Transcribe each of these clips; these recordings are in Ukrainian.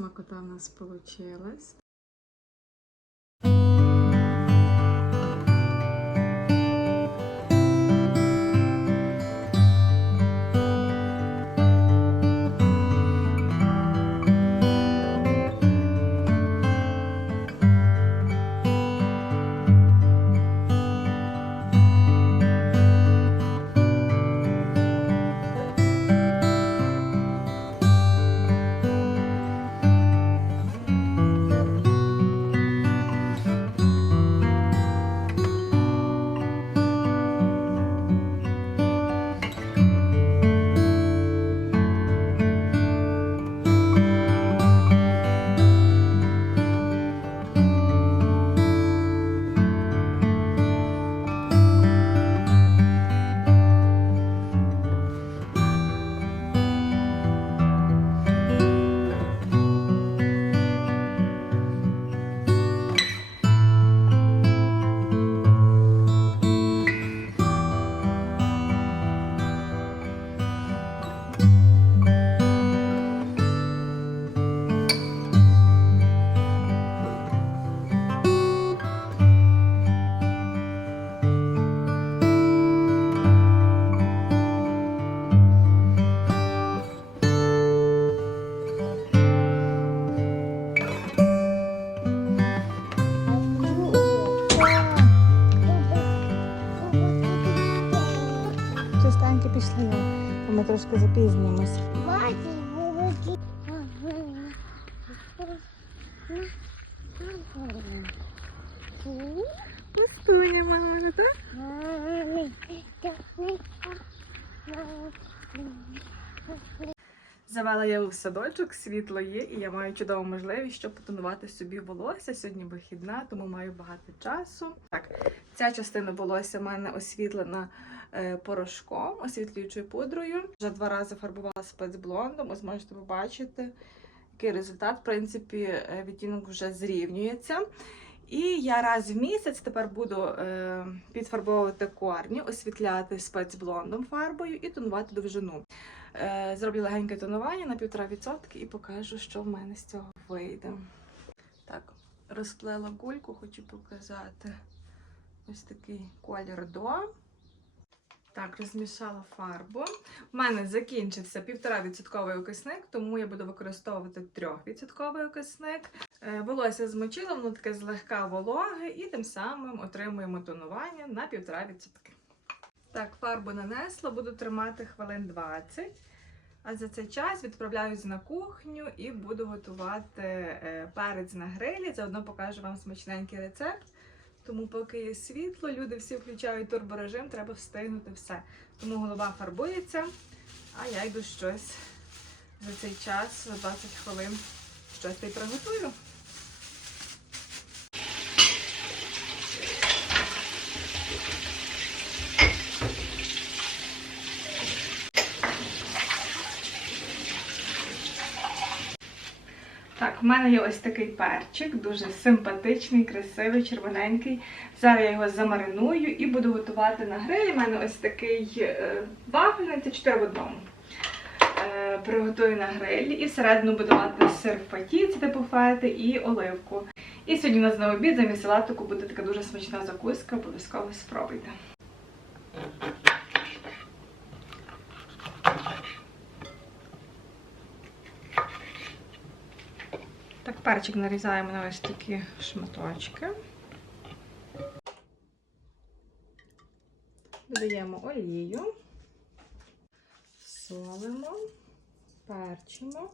смакота в нас вийшла. Трошки запізнюємось. Пустуня, мама, так? Завела я в садочок, світло є, і я маю чудову можливість, щоб потонувати собі волосся. Сьогодні вихідна, тому маю багато часу. Так, ця частина волосся в мене освітлена порошком, освітлюючою пудрою. Вже два рази фарбувала спецблондом. Ось можете побачити, який результат. В принципі, е, відтінок вже зрівнюється. І я раз в місяць тепер буду е, підфарбовувати корні, освітляти спецблондом фарбою і тонувати довжину. Е, зроблю легеньке тонування на 1,5% і покажу, що в мене з цього вийде. Так, розплела кульку, хочу показати. Ось такий колір до. Так, розмішала фарбу. У мене закінчився 1,5% окисник, тому я буду використовувати 3% окисник. Е, Волосся змочила, воно таке злегка вологе, і тим самим отримуємо тонування на 1,5%. Так, фарбу нанесла, буду тримати хвилин 20. А за цей час відправляюсь на кухню і буду готувати е, перець на грилі. Заодно покажу вам смачненький рецепт. Тому, поки є світло, люди всі включають турборежим, треба встигнути все. Тому голова фарбується, а я йду щось за цей час, за 20 хвилин, щось приготую. В мене є ось такий перчик, дуже симпатичний, красивий, червоненький. Зараз я його замариную і буду готувати на грилі. У мене ось такий е, вафельний, це 4 в одному. Е, приготую на грилі і всередину буду мати сир в паті, це типу фети, і оливку. І сьогодні у нас на обід замість салатику буде така дуже смачна закуска, обов'язково спробуйте. Так, перчик нарізаємо на ось такі шматочки. Додаємо олію, солимо, перчимо.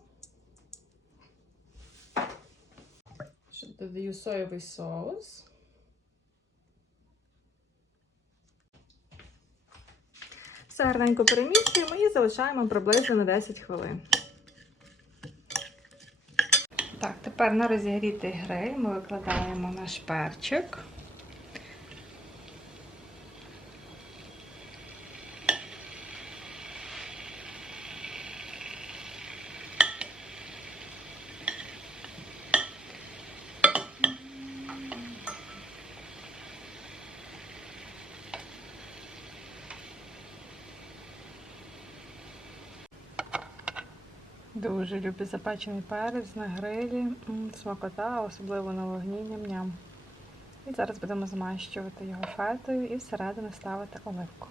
Ще Додаю соєвий соус. Все гарненько перемішуємо і залишаємо приблизно на 10 хвилин. Так, тепер на розігрітий гриль ми викладаємо наш перчик. Дуже люблю запечений перець на грилі, смакота, особливо на вогні ням-ням. І зараз будемо змащувати його фетою і всередину ставити оливку.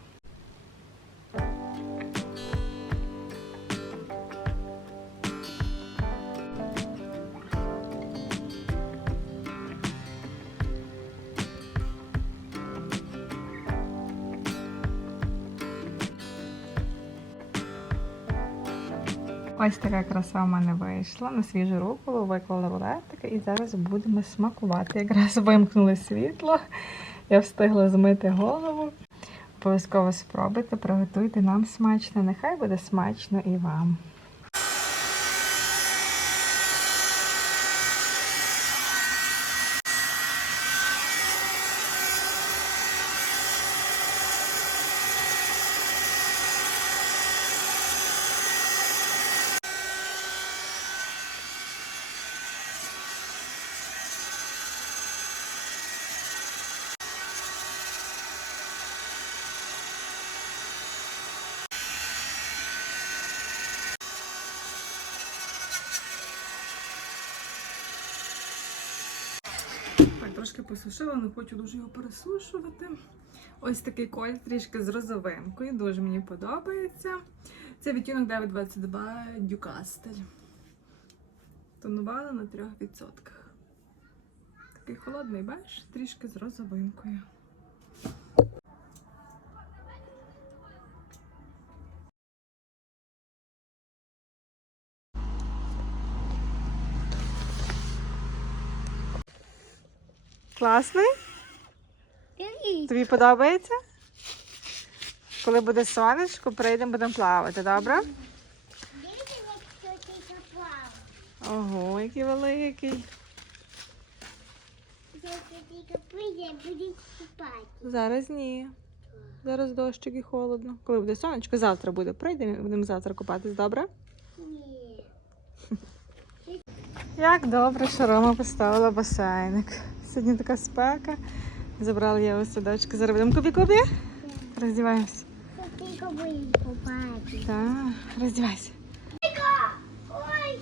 Ось така краса в мене вийшла. На свіжу руку виклала рулетики і зараз будемо смакувати. Якраз вимкнули світло. Я встигла змити голову. Обов'язково спробуйте, приготуйте нам смачно. Нехай буде смачно і вам. Так, трошки посушила, не хочу дуже його пересушувати. Ось такий колір трішки з розовинкою, дуже мені подобається. Це відтінок 922 Дюкастель. Тонувала на 3%. Такий холодний беж, трішки з розовинкою. Класний? Тобі подобається? Коли буде сонечко, прийдемо, будемо плавати, добре? Ого, який великий. Зараз ні. Зараз дощик і холодно. Коли буде сонечко, завтра буде. Прийдемо будемо завтра купатись, добре? Ні. Як добре, що Рома поставила басейник. Сьогодні така спека. Забрала я у садочки. Зараз будемо кубі-кубі. Роздіваємося. Тільки будуть купати. Так, роздівайся. Ой,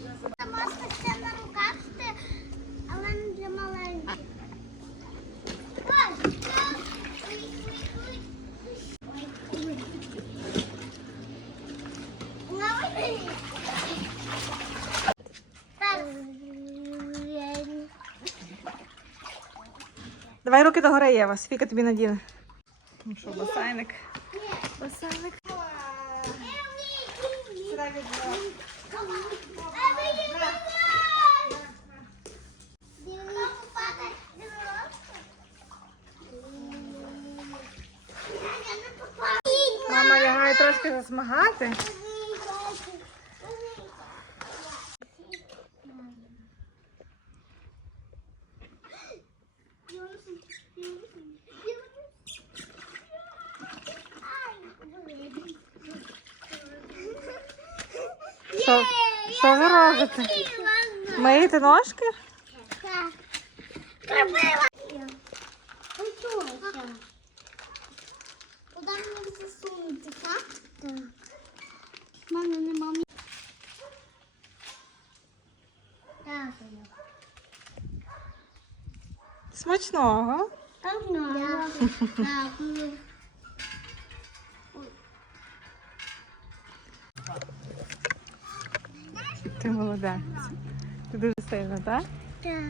Давай руки догори, Єва. Софіка тобі надіне. Ну що, басейник? Басейник. Мама лягає трошки засмагати. Що, що ви робите? Миєте ножки? Так. Кропила. Куди мені засунути, так? Так. Мене нема Смачного. Так, Так. Ти молодець. Ти так? Так.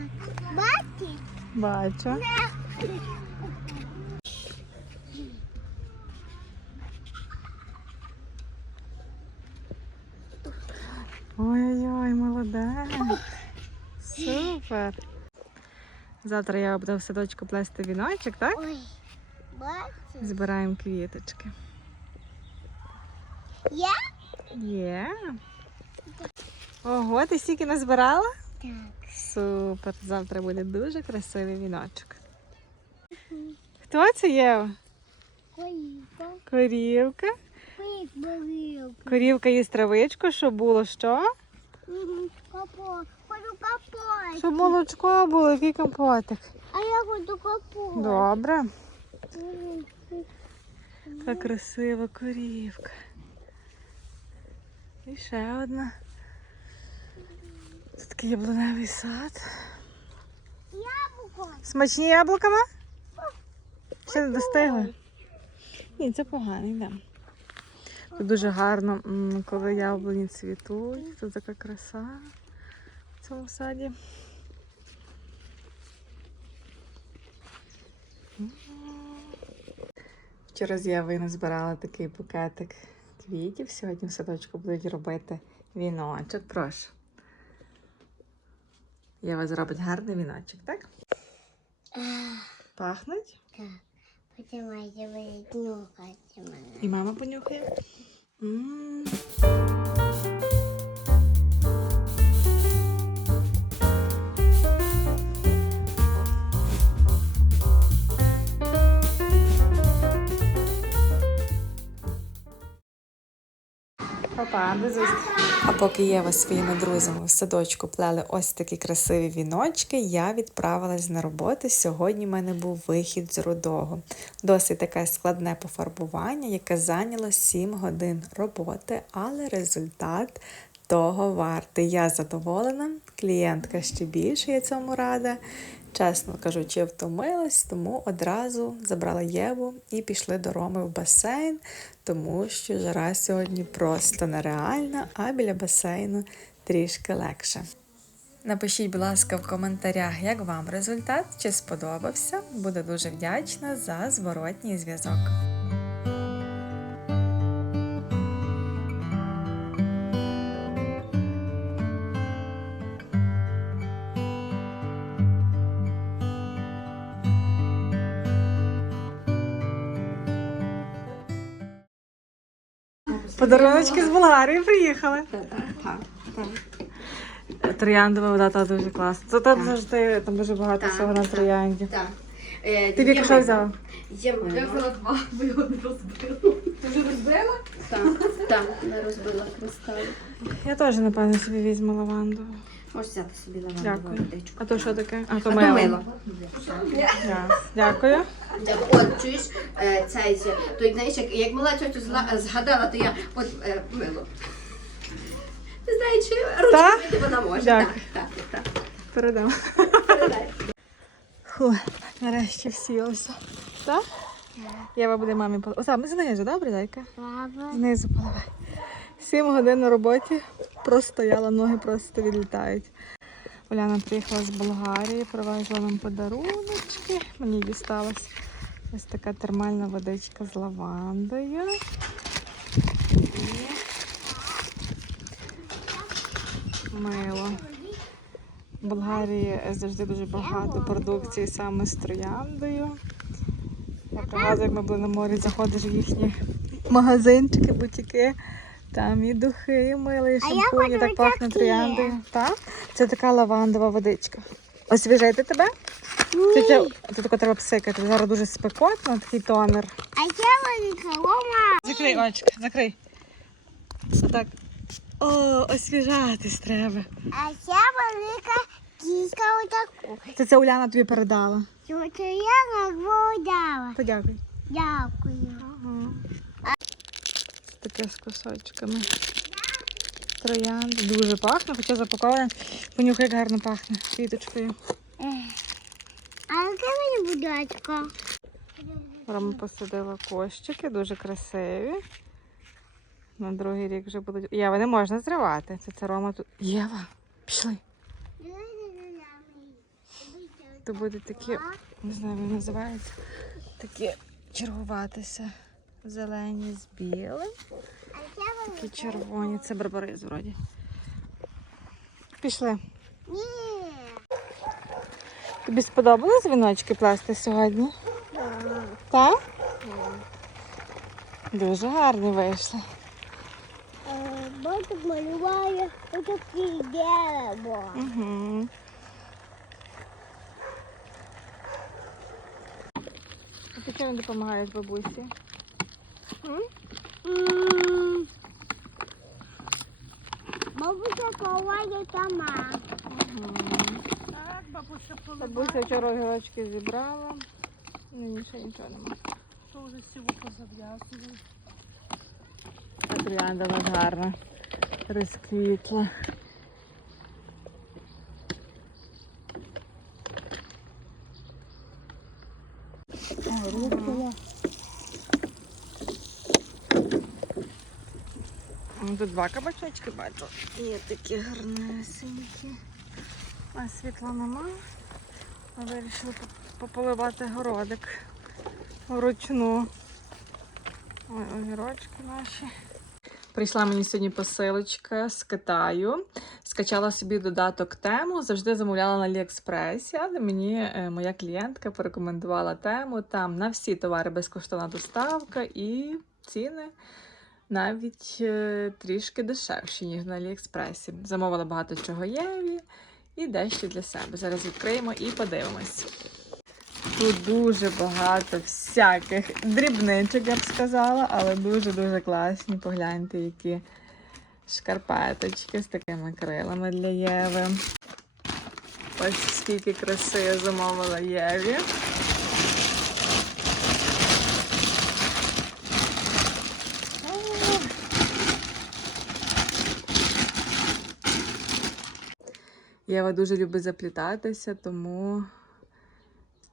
Бачиш? Бачу. Ой-ой-ой, молодець. Супер. Завтра я буду в садочку плести віночок, так? Ой. Бачиш? Збираємо квіточки. Я? Є. Ого, ти стільки назбирала? Так. Супер. Завтра буде дуже красивий віночок. Хто це Єва? Коївка. Корівка. Коївка. Корівка їсть травичку, щоб було що? Капот. Хочу капот. Щоб молочко було, який компотик. А я хочу капот. Добре. Мгм. Красива корівка. І ще одна. Це такий яблуневий сад. Яблуко. Смачні яблуками? Ще не достигли? Ні, це поганий, да. Тут дуже гарно, коли яблуні цвітуть. Тут така краса в цьому саді. Вчора з Євою назбирала такий букетик квітів. Сьогодні в садочку будуть робити віночок. Прошу. Єва зробить гарний віночок, так? Пахнуть? Так. Потім я буду нюхати мене. І мама понюхає. М. Папа, до зустрічі. А поки Єва зі своїми друзями в садочку плели ось такі красиві віночки, я відправилась на роботу. Сьогодні в мене був вихід з рудого. Досить таке складне пофарбування, яке зайняло 7 годин роботи, але результат того вартий. Я задоволена, клієнтка ще більше я цьому рада. Чесно кажучи, втомилась, тому одразу забрала Єву і пішли до Роми в басейн, тому що жара сьогодні просто нереальна, а біля басейну трішки легше. Напишіть, будь ласка, в коментарях, як вам результат, чи сподобався. Буду дуже вдячна за зворотній зв'язок. Подаруночки з Болгарії приїхали. Трояндова вода та дуже класна. Це там завжди там дуже багато Так, всього на так. троянді. Так. Е, Ти є що мило. взяла? Є. Я взяла два, бо його не розбила. Ти вже розбила? Так, так, не розбила кристали. Я теж, напевно, собі візьму лаванду. Можеш взяти собі лавандову Дякую. водичку. А то що таке? А то А то мило. мило. Дякую. От, чуєш, е, цей, зі- то знаєш, як, як мала тетю зла- згадала, то я от е, мило. Ти знаєш, що Так? мити вона може. Дякую. Так, так, так. Передам. Передай. Фу, нарешті всілося. Так? Єва буде мамі поливати. Оса, ми знизу, добре, зайка? Знизу поливай. Сім годин на роботі простояла, ноги просто відлітають. Оляна приїхала з Болгарії, привезла нам подаруночки. Мені дісталась ось така термальна водичка з лавандою. І мило. В Болгарії завжди дуже багато продукції саме з трояндою. Я пригадую, як ми були на морі, заходиш в їхні магазинчики, бутіки. Там і духи, і мило, і шампуні, так пахне такі. трояндою. Так? Це така лавандова водичка. Освіжити тебе? Тетя, Це тако треба псикати. Зараз дуже спекотно, такий тонер. А я велика Рома. Закрий очки, закрий. Отак. О, освіжатись треба. А я велика кіска отаку. Це це Уляна тобі передала. Це я нагодала. Подякуй. Дякую. Таке з кусочками. Троянд. Дуже пахне, хоча запаковане. Понюхай, як гарно пахне квіточкою. А яке мені будочка? Рома посадила кощики, дуже красиві. На другий рік вже будуть. Єва, не можна зривати. Це, це Рома тут. Єва, пішли. То будуть такі, не знаю, як вони називаються. Такі чергуватися. Зелені з білим. Такі червоні. Це барбариз вроді. Пішли. Ні. Тобі сподобалось віночки плести сьогодні? Так? Дуже гарні вийшли. Ботик малюває отакі дерево. Угу. Чим не допомагаєш бабусі? Бабуся ховає сама. Бабуся вчора огірочки зібрала. Ну, ще нічого немає. Що вже сіву позав'язували. Троянда у нас гарна. Розквітла. Тут два кабачочки бачу. Є такі гарнесенькі. А світла нема. Ми вирішили пополивати городик вручну. Ой, огірочки наші. Прийшла мені сьогодні посилочка з Китаю. Скачала собі додаток тему, завжди замовляла на Аліекспресі, але мені е, моя клієнтка порекомендувала тему. Там на всі товари безкоштовна доставка і ціни навіть е, трішки дешевші, ніж на Аліекспресі. Замовила багато чого Єві і дещо для себе. Зараз відкриємо і подивимось. Тут дуже багато всяких дрібничок, я б сказала, але дуже-дуже класні. Погляньте, які шкарпеточки з такими крилами для Єви. Ось скільки краси я замовила Єві. Єва дуже любить заплітатися, тому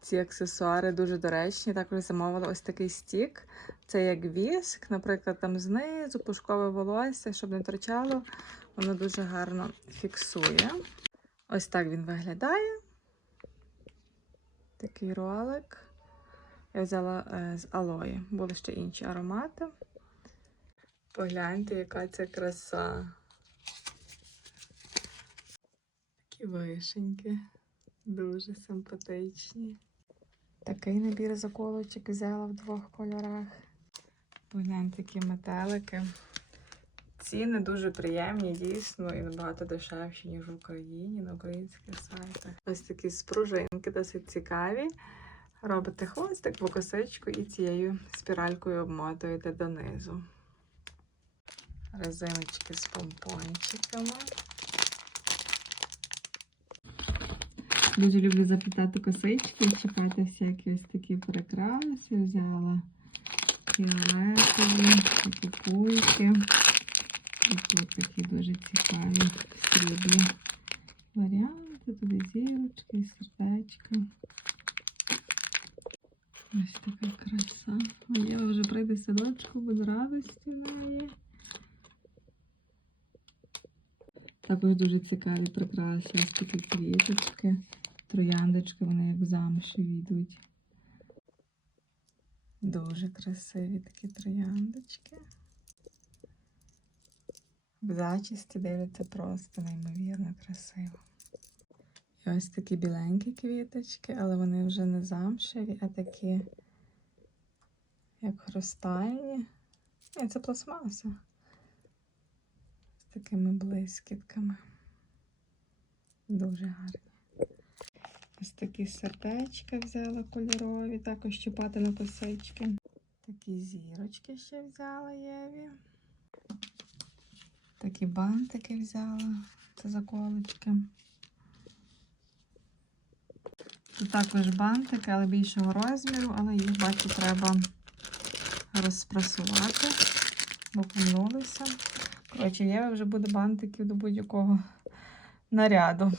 ці аксесуари дуже доречні. Також замовила ось такий стік. Це як віск, наприклад, там знизу, пушкове волосся, щоб не торчало, воно дуже гарно фіксує. Ось так він виглядає. Такий ролик. Я взяла е, з алої. Були ще інші аромати. Погляньте, яка це краса. Такі вишеньки. Дуже симпатичні. Такий набір заколочок взяла в двох кольорах. Погляньте, які метелики. Ціни дуже приємні, дійсно, і набагато дешевші, ніж в Україні, на українських сайтах. Ось такі спружинки досить цікаві. Робите хвостик в косичку і цією спіралькою обмотуєте донизу. Резиночки з помпончиками. Дуже люблю заплітати косички чекати всякі ось такі прикраси. Взяла фіолетові, такі кульки. І тут такі дуже цікаві срібні варіанти. Тут і зірочки, сердечка. Ось така краса. Я вже прийде садочку, буду радості неї. Також дуже цікаві прикраси, ось такі квіточки, трояндочки, вони як замші йдуть. Дуже красиві такі трояндочки. В зачісті дивляться просто неймовірно красиво. І ось такі біленькі квіточки, але вони вже не замшеві, а такі, як хрустальні. Ні, це пластмаса з такими блискітками. Дуже гарні. Ось такі сердечка взяла кольорові, також чіпати на косички. Такі зірочки ще взяла Єві. Такі бантики взяла. Це заколочки. Тут також бантики, але більшого розміру, але їх, бачу, треба розпрасувати, бо помнулися. Коротше, Єва вже буде бантиків до будь-якого наряду.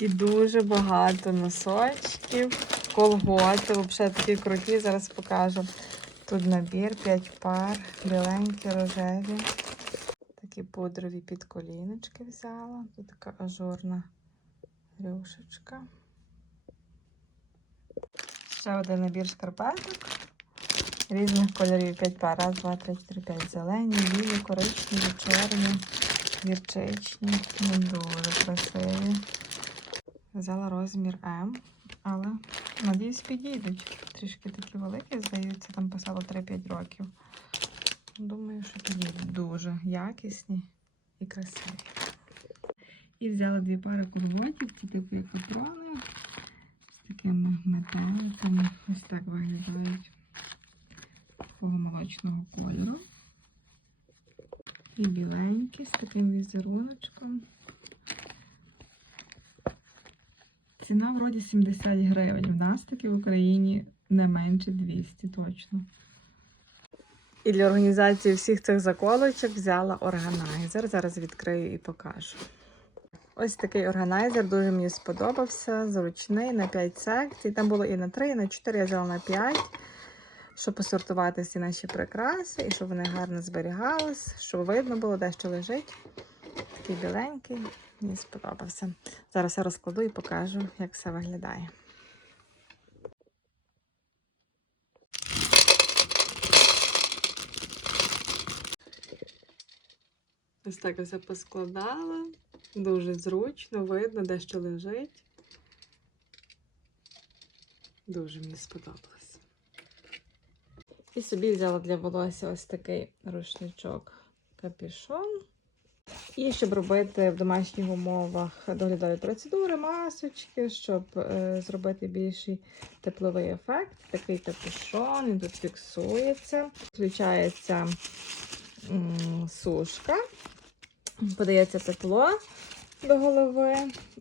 І дуже багато носочків, колготи, взагалі такі круті, зараз покажу. Тут набір 5 пар, біленькі, рожеві. Такі пудрові підколіночки взяла. Тут така ажурна рюшечка. Ще один набір шкарпеток. Різних кольорів 5 пар. Раз, два, три, чотири, п'ять. Зелені, білі, коричневі, чорні, гірчичні. Ну, дуже красиві. Взяла розмір М, але надіюсь підійдуть. Трішки такі великі, здається, там писало 3-5 років. Думаю, що підійдуть дуже якісні і красиві. І взяла дві пари курботів, це типу як патрони з такими металиками. Ось так виглядають такого молочного кольору. І біленькі з таким візеруночком. Ціна вроді 70 гривень. В нас таки в Україні не менше 200 точно. І для організації всіх цих заколочок взяла органайзер. Зараз відкрию і покажу. Ось такий органайзер, дуже мені сподобався. Зручний на 5 секцій. Там було і на 3, і на 4, я взяла на 5, щоб посортувати всі наші прикраси і щоб вони гарно зберігались, щоб видно було, де що лежить. Такий біленький, мені сподобався. Зараз я розкладу і покажу, як все виглядає. Ось так все поскладала. Дуже зручно, видно, де що лежить. Дуже мені сподобалось. І собі взяла для волосся ось такий рушничок капюшон. І щоб робити в домашніх умовах доглядові процедури, масочки, щоб е, зробити більший тепловий ефект. Такий капюшон, він тут фіксується. Включається сушка, подається тепло до голови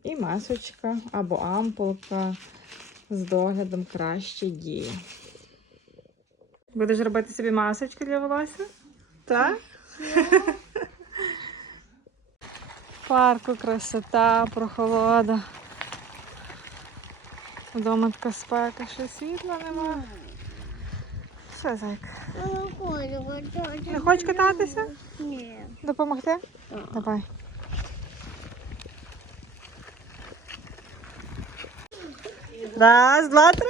і масочка або ампулка з доглядом краще діє. Будеш робити собі масочки для волосся? Так? Парку красота, прохолода. Вдома така спека, що світла нема. Що, зайка? Не хочеш кататися? Ні. Допомогти? Давай. Раз, два, три.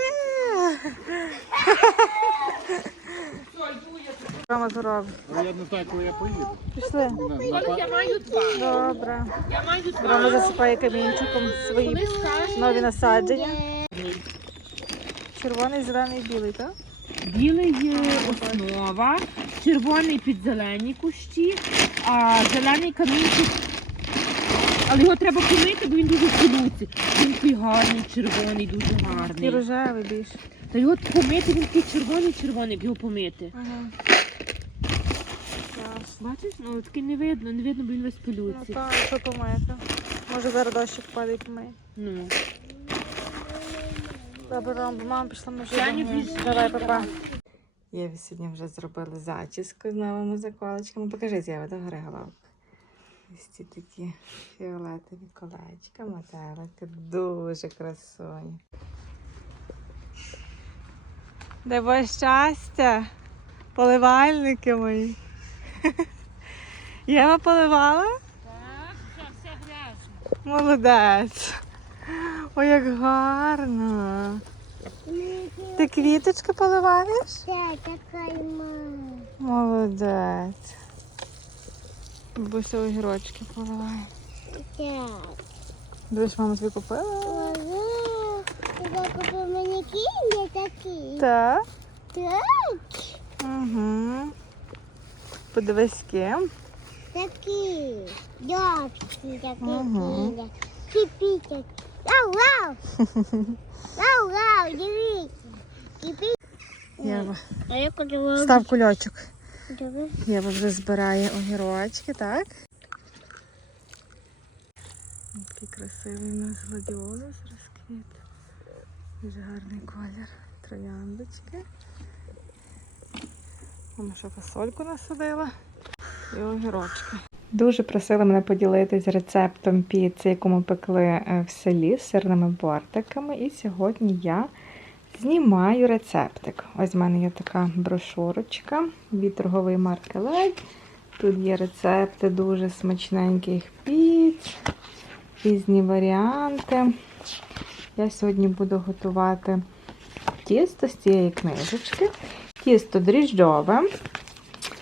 Рома зробить. Ну, Я не знаю, коли я поїду. Пішли. На- на- Я маю два. Добре. Я маю два. Рома засипає камінчиком свої нові насадження. Червоний, зелений, білий, так? Білий є основа, червоний під зелені кущі, а зелений камінчик. Але його треба помити, бо він дуже в. Він такий гарний, червоний, дуже І гарний. рожевий більше. Та його помити, він такий червоний, червоний, як його помити. Ага. Бачиш? Ну такий не видно, не видно, бо він весь Ну так, що помити. Може зараз дощик падає і помиє. Ну. Добре, Ром, бо мама пішла життя. біжи. Давай, папа. Єві сьогодні вже зробили зачіску з новими заколочками. Покажи, Єва, до гори головку. Ось ці такі фіолетові колечка, метелики. Дуже. Де було щастя, поливальники мої. Єва поливала? Так, все грязно. Молодець. Ой, як гарно. Ти квіточки поливаєш? Це така мама. Молодець. Бабуся огірочки поливає. Так. Будеш мама тобі купила? Ага. Ти купив мені кінь такий. Так. Так. Угу. Подивись з ким. Такий Ага. кінь. Кипіть. Вау, вау. Вау, вау, дивіться. Кипіть. Єва. А я Став кульочок. Добре. Єва вже збирає огірочки, так? Такий красивий у нас гладіолус розквіт. Дуже гарний колір. Трояндочки. Мама ще фасольку насадила і огірочки. Дуже просили мене поділитись рецептом піци, яку ми пекли е, в селі з сирними бортиками. І сьогодні я знімаю рецептик. Ось в мене є така брошурочка від торгової марки Ледь. Тут є рецепти дуже смачненьких піц, різні варіанти. Я сьогодні буду готувати тісто з цієї книжечки. Тісто дріжджове.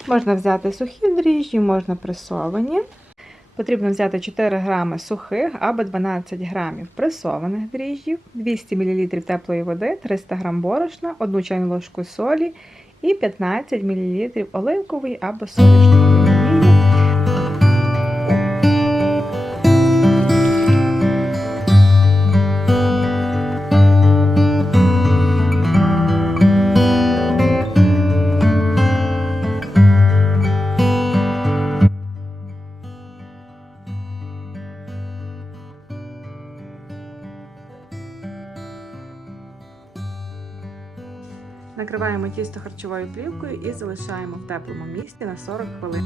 Можна взяти сухі дріжджі, можна пресовані. Потрібно взяти 4 грами сухих або 12 грамів пресованих дріжджів, 200 мл теплої води, 300 г борошна, 1 чайну ложку солі і 15 мл оливкової або соняшникової Накриваємо тісто харчовою плівкою і залишаємо в теплому місці на 40 хвилин.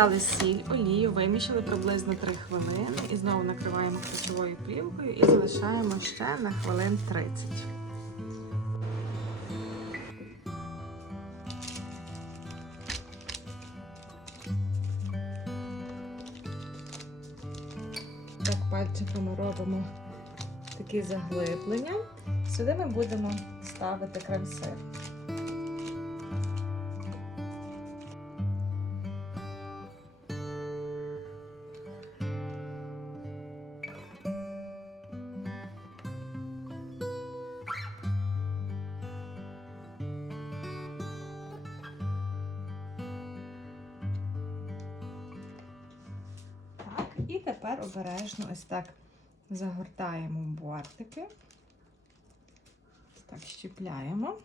Додали сіль, олію, вимішали приблизно 3 хвилини і знову накриваємо харчовою плівкою і залишаємо ще на хвилин 30. Так, пальчиками робимо такі заглиблення. Сюди ми будемо ставити крем-сир. Обережно ось так загортаємо бортики. Так, щіпляємо.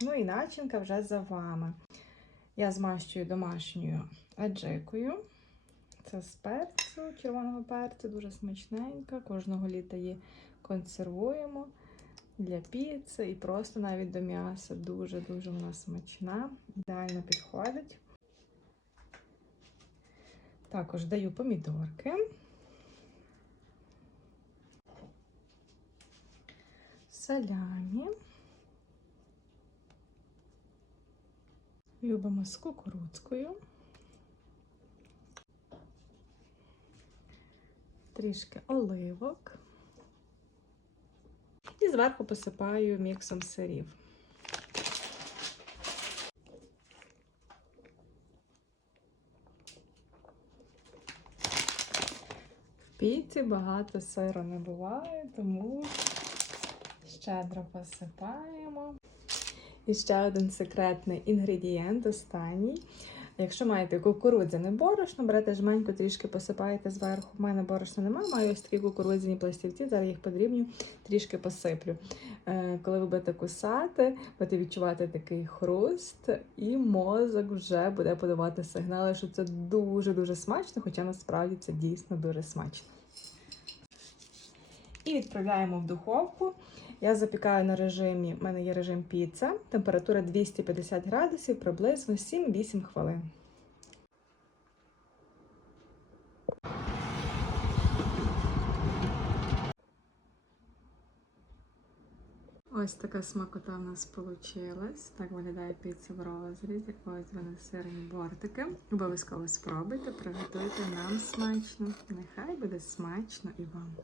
Ну і начинка вже за вами. Я змащую домашньою аджикою. Це з перцю, червоного перцю, дуже смачненька. Кожного літа її консервуємо для піци і просто навіть до м'яса. Дуже-дуже вона смачна, ідеально підходить. Також даю помідорки. Салямі. Любимо з кукурудзкою. Трішки оливок. І зверху посипаю міксом сирів. Піці багато сиру не буває, тому щедро посипаємо. І ще один секретний інгредієнт, останній. Якщо маєте кукурудзяне борошно, берете жменьку, трішки посипаєте зверху. У мене борошна немає, маю ось такі кукурудзяні пластівці, зараз їх подрібню, трішки посиплю. Е, Коли ви будете кусати, будете відчувати такий хруст, і мозок вже буде подавати сигнали, що це дуже-дуже смачно, хоча насправді це дійсно дуже смачно. І відправляємо в духовку. Я запікаю на режимі, в мене є режим піца, температура 250 градусів, приблизно 7-8 хвилин. Ось така смакота в нас вийшла. Так виглядає піца в розрізі. Ось вони сирні бортики. Обов'язково спробуйте, приготуйте нам смачно. Нехай буде смачно і вам.